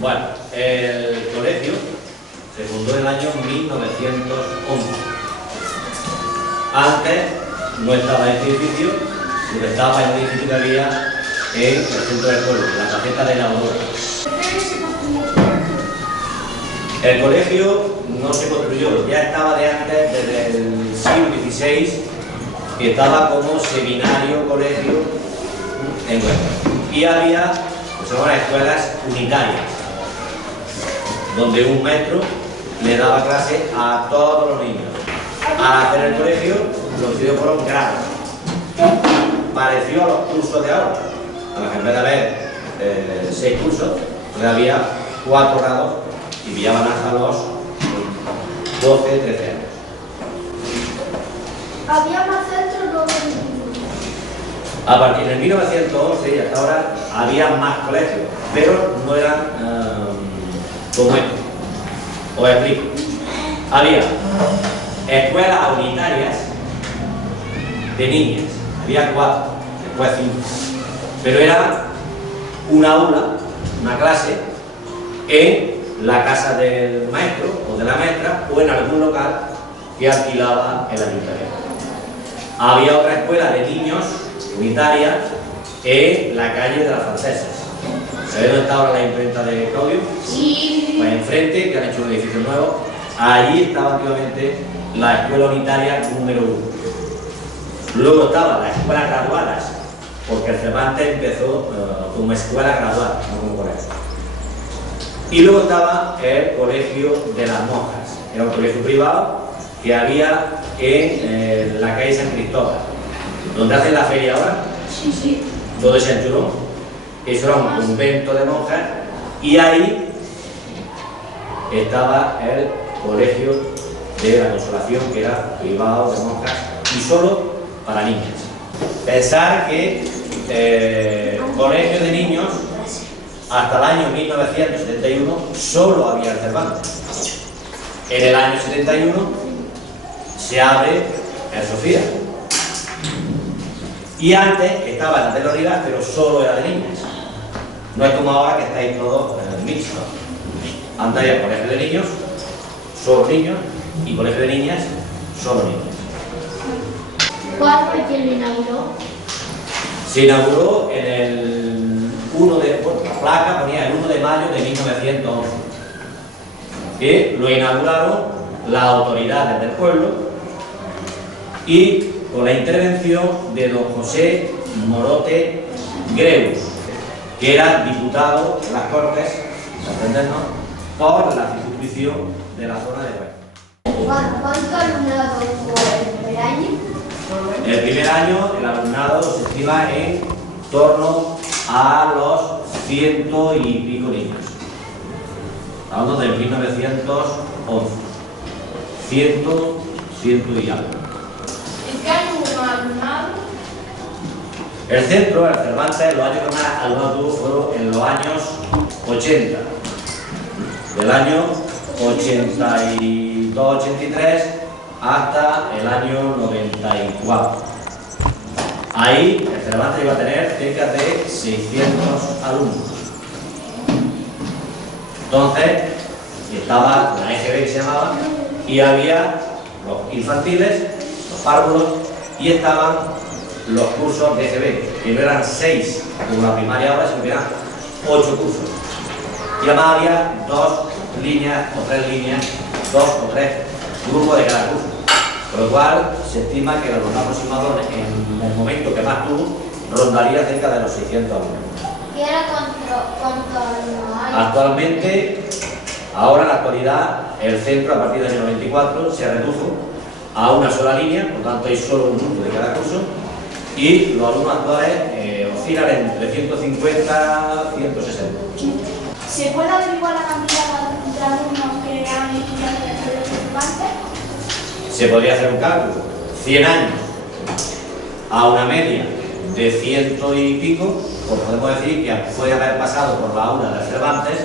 Bueno, el colegio se fundó en el año 1911. Antes no estaba este edificio, sino estaba el edificio que había en el centro del pueblo, en la caseta de la Aurora. El colegio no se construyó, ya estaba de antes, desde el siglo XVI, que estaba como seminario colegio en Huelva. Y había pues, unas escuelas unitarias, donde un maestro le daba clase a todos los niños. Al hacer el colegio, los estudios fueron grados. Pareció a los cursos de ahora. A la que en vez de haber 6 cursos, pues había 4 grados y pillaban hasta los 12, 13 años. ¿Había más centros o no? A partir de 1911 y hasta ahora había más colegios, pero no eran como estos. Os explico. Había escuelas unitarias de niñas, había 4, después 5, pero era un aula, una clase, en la casa del maestro o de la maestra o en algún local que alquilaba el ayuntamiento. Había otra escuela de niños unitaria en la calle de las Francesas. ¿Sabéis dónde está ahora la imprenta de Claudio? Sí. Pues enfrente, que han hecho un edificio nuevo, allí estaba antiguamente la escuela unitaria número 1. Luego estaban las escuelas graduadas, porque el Cervantes empezó como escuela graduada, no como colegio. Y luego estaba el colegio de las monjas, era un colegio privado que había en la calle San Cristóbal, donde hacen la feria ahora, Sí, sí. donde se enchuló. Eso era un convento de monjas y ahí estaba el colegio de la Consolación, que era privado de monjas y solo para niñas. Pensar que colegio de niños hasta el año 1971 solo había el Cervantes. En el año 71 se abre el Sofía. Y antes estaba el Antero Rivas, pero solo era de niñas. No es como ahora que estáis todos mixtos. Antes había colegio de niños, solo niños, y colegio de niñas, solo niñas. ¿Cuál fue quien lo inauguró? Se inauguró en el 1 de... Bueno, la placa ponía el 1 de mayo de 1911. Que lo inauguraron las autoridades del pueblo y con la intervención de don José Morote Greus, que era diputado de las Cortes, para entendernos, por la circunscripción de la zona de Huelva. ¿Cuánto alumnado fue el primer año? El primer año el alumnado se estima en torno a los 100 y pico niños. Hablando de 1911. 100 y algo. ¿En qué año hubo más alumnado? El centro, el Cervantes, los años que más alumnado tuvo fueron en los años 80. Del año 82-83 hasta el año 94. Ahí el Cervantes iba a tener cerca de 600 alumnos. Entonces, estaba la EGB que se llamaba, y había los infantiles, los párvulos, y estaban los cursos de EGB, que no eran 6 como la primaria ahora, sino que eran 8 cursos. Y además había 2 líneas o 3 líneas, 2 o 3 grupos de cada curso. Con lo cual se estima que el alumnado aproximado en el momento que más tuvo rondaría cerca de los 600 alumnos. ¿Y ahora cuántos alumnos hay? Actualmente, ahora en la actualidad, el centro a partir del año 94 se redujo a una sola línea, por tanto hay solo un grupo de cada curso, y los alumnos actuales oscilan entre 150 y 160. ¿Se puede averiguar la cantidad de alumnos que han estudiado en el colegio Cervantes? Se podría hacer un cálculo, 100 años a una media de 100 y pico, pues podemos decir que puede haber pasado por la aula de Cervantes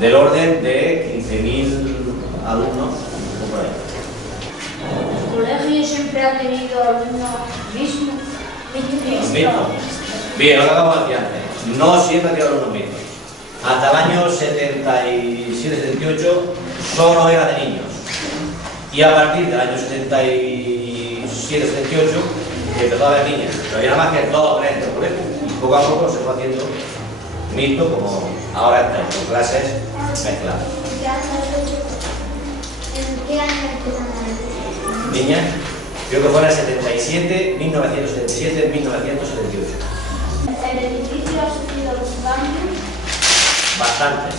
del orden de 15.000 alumnos o por ahí. ¿El colegio siempre ha tenido alumnos mismos? Los mismos. Bien, lo que acabamos de decir antes, no siempre ha tenido alumnos mismos. hasta el año 77-78 solo era de niños. Y a partir del año 77-78 empezó a haber niñas, pero había nada más que 2 o 3 en el colegio. Y poco a poco se fue haciendo mixto, como ahora está, con clases mezcladas. ¿En qué año empezaron a ver? Niñas, creo que fue en el 77, 1977, 1978. ¿El edificio ha sufrido algún cambio? Bastantes.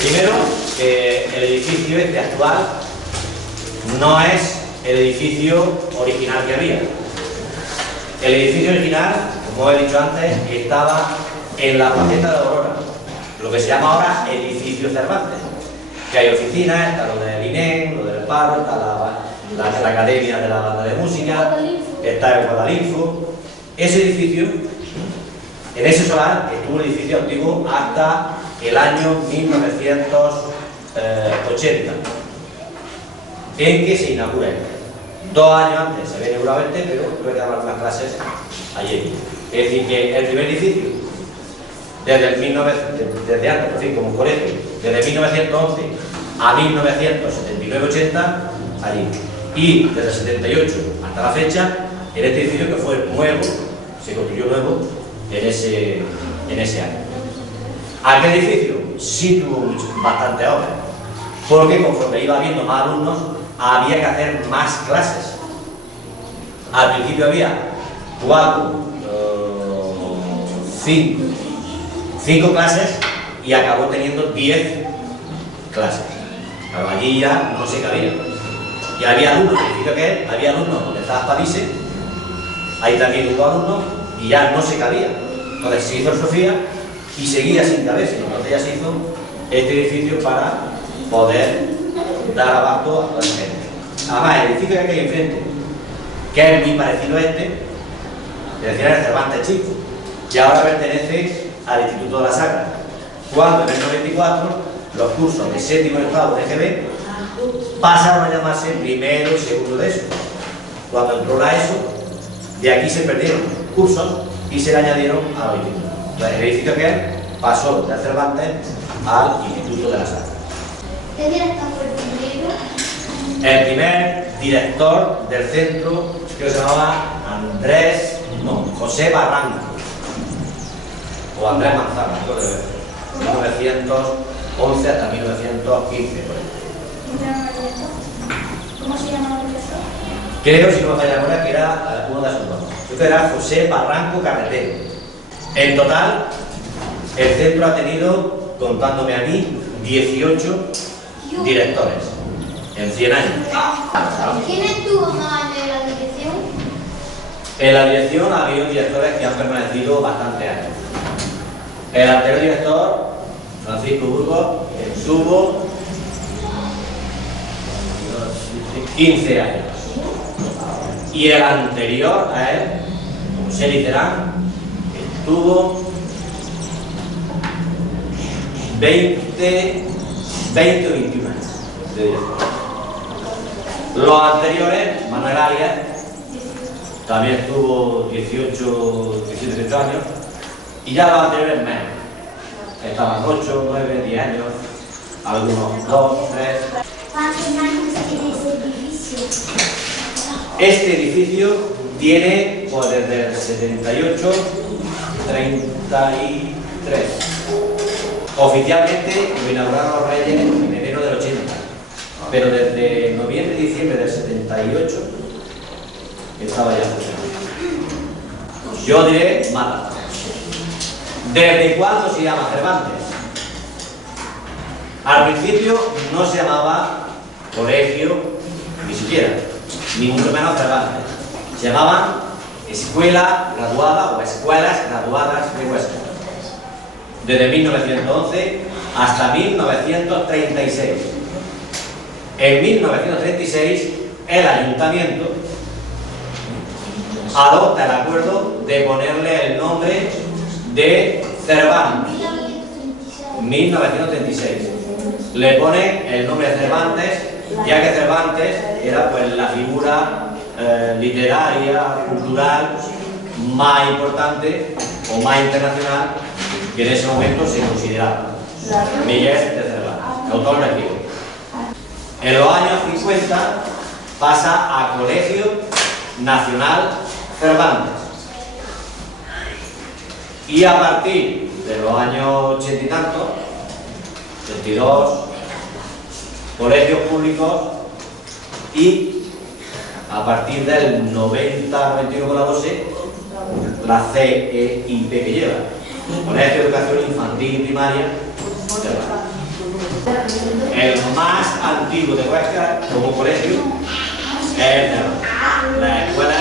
Primero, que el edificio este actual no es el edificio original que había. El edificio original, como he dicho antes, estaba en la Placeta de Aurora, lo que se llama ahora edificio Cervantes, que hay oficinas, está lo del INEM, lo del Paro, está la Academia de la Banda de Música, está el Guadalinfo. Ese edificio, en ese solar, estuvo el edificio antiguo hasta el año 1980, en que se inaugura este. 2 años antes se había inaugurado este, pero tuve que dar algunas clases ayer. Es decir, que el primer edificio, desde antes, por fin, como un colegio, desde 1911 a 1979-80, allí. Y desde el 78 hasta la fecha, en este edificio que fue nuevo, se construyó nuevo en ese año. Aquel edificio sí tuvo bastantes obras, porque conforme iba habiendo más alumnos, había que hacer más clases. Al principio había 5 clases y acabó teniendo 10 clases. Pero allí ya no se cabía. Y había alumnos, el edificio que había alumnos donde estaba Pavise, ahí también hubo alumnos y ya no se cabía. Entonces se hizo el Sofía y seguía sin caber, sino que ya se hizo este edificio para poder dar abasto a toda esa gente. Además, el edificio que hay enfrente, que es muy parecido a este, que decía era Cervantes Chico, y ahora pertenece al Instituto de la Sagra. Cuando en el 94 los cursos de 7º y 8º de EGB pasaron a llamarse primero y segundo de ESO. Cuando entró la ESO, de aquí se perdieron cursos y se le añadieron a los institutos. Entonces, el edificio que pasó de Cervantes al Instituto de la Sagra. ¿Qué director fue el primero? El primer director del centro, que se llamaba José Barranco, o Andrés Manzano, creo que 1911 hasta 1915. ¿Cómo se llamaba el director? Creo, si no me falla ahora, que era uno de sus nombres. Creo que era José Barranco Carretero. En total, el centro ha tenido, contándome a mí, 18 directores en 100 años. ¿Quién estuvo más años en la dirección? En la dirección ha habido directores que han permanecido bastante años. El anterior director, Francisco Burgos, estuvo 15 años. Y el anterior a él, José Literán, estuvo 20 o 21 años de director. Los anteriores, Manuel Arias, también estuvo 18 años, y ya los anteriores menos. Estaban 8, 9, 10 años, algunos 2, 3. ¿Cuántos años tiene ese edificio? Este edificio tiene, pues, desde el 78, 33. Oficialmente lo inauguraron los Reyes en enero del 80, pero desde noviembre y diciembre del 78 estaba ya funcionando. Yo diré Málaga. ¿Desde cuándo se llama Cervantes? Al principio no se llamaba colegio, ni siquiera, ni mucho menos Cervantes. Se llamaban Escuela Graduada o Escuelas Graduadas de Huesca. Desde 1911 hasta 1936. En 1936, el ayuntamiento adopta el acuerdo de ponerle el nombre de Cervantes. 1936. Le pone el nombre de Cervantes, ya que Cervantes era, pues, la figura literaria, cultural más importante o más internacional que en ese momento se consideraba. Miguel de Cervantes, autor del libro. En los años 50 pasa a Colegio Nacional Cervantes. Y a partir de los años 80 y tantos, 22, colegios públicos, y a partir del 90-91 con la 12, la CEIP que lleva, Colegio de Educación Infantil y Primaria. El más antiguo de Huesca como colegio es la escuela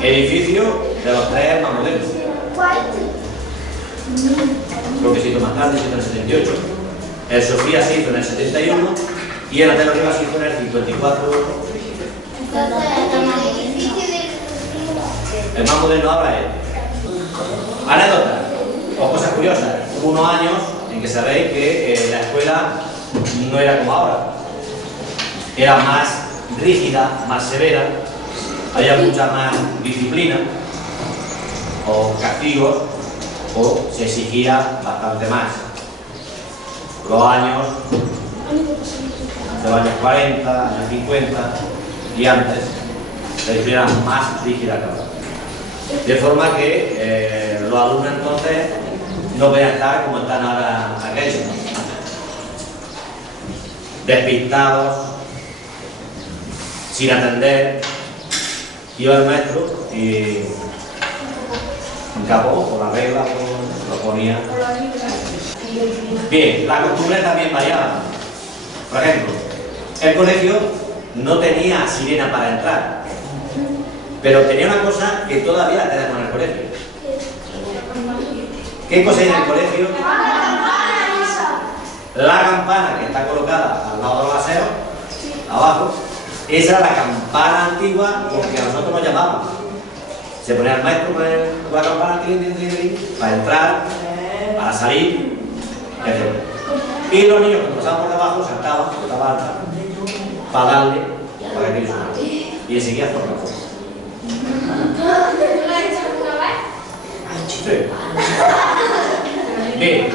edificio de los tres más modernos. Creo que se hizo más tarde, se hizo en el 78. El Sofía se hizo en el 71 y el Ateno Rivas se hizo en el 54. El más moderno ahora es. Anécdota o cosas curiosas. Hubo unos años en que sabéis que la escuela no era como ahora. Era más rígida, más severa, había mucha más disciplina o castigos, o se exigía bastante más. Los años de los años 40, años 50 y antes, la disciplina era más rígida que ahora. De forma que los alumnos entonces no podían estar como están ahora aquellos, despistados, sin atender. Iba el maestro y capó por la regla, lo ponía. Bien, las costumbres también variaban. Por ejemplo, el colegio no tenía sirena para entrar, pero tenía una cosa que todavía tenemos en el colegio. ¿Qué cosa hay en el colegio? La campana que está colocada al lado de los aseos, abajo. Esa era la campana antigua con que nosotros nos llamábamos. Se ponía el maestro con la campana para entrar, para salir, etc. Y los niños cuando pasaban por debajo saltaban, porque estaba alta, para darle para que sonara. Y él seguía por la fuerza. Sí. Bien,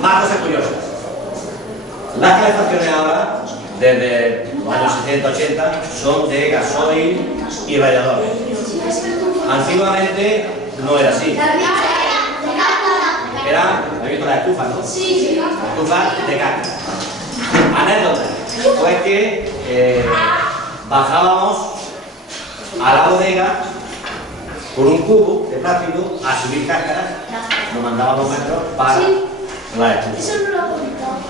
más cosas curiosas. Las calefacciones ahora, desde los años 70-80, son de gasoil y radiadores. Antiguamente no era así. ¿Habéis visto las estufas, no? Sí. Estufas de cáscara. Anécdota, pues que bajábamos a la bodega con un cubo de plástico a subir cáscaras, nos mandaban 2 metros para la estufa.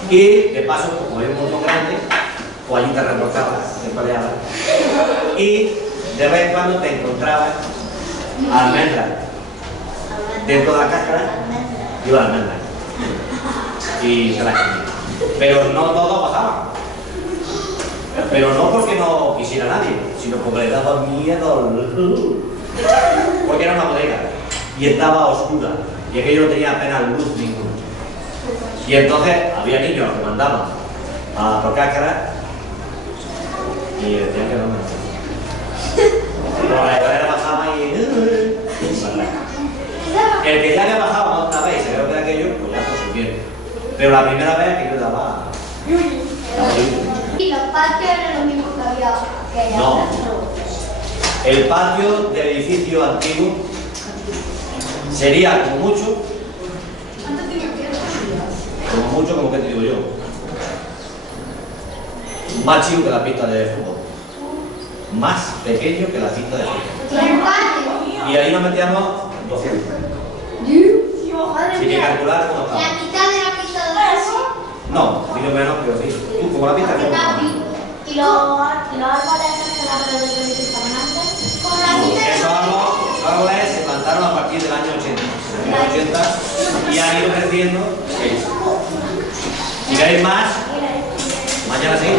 Y de paso, como hay un montón grande, pues allí te reportabas, te peleabas. Y de vez en cuando te encontrabas almendras dentro de la cáscara, iba la almendra. Y se las comía. Pero no todos bajaban. Pero no porque no quisiera nadie, sino porque le daba miedo. Porque era una bodega y estaba oscura y aquello no tenía apenas luz ninguna. Y entonces había niños que mandaban a por cáscara y decían que no me por la escalera bajaba y el que ya había bajado otra vez y se vio que era aquello, pues ya por subieron. Pero la primera vez que yo daba. ¿Y los patios eran los mismos que había No. ahora? El patio del edificio antiguo sería como mucho, como que te digo yo, más chico que la pista de fútbol, más pequeño que la pista de fútbol. Y ahí nos metíamos 200. Si hay que calcular cómo estaba. ¿La mitad de la pista de fútbol? No, vino menos, pero sí. Tú, como la pista de fútbol. ¿Y los árboles de la pared del edificio estaban antes? Con la mitad de Esos árboles se plantaron a partir del año 80. En el 80 y han ido creciendo. Si queréis más, mañana sí.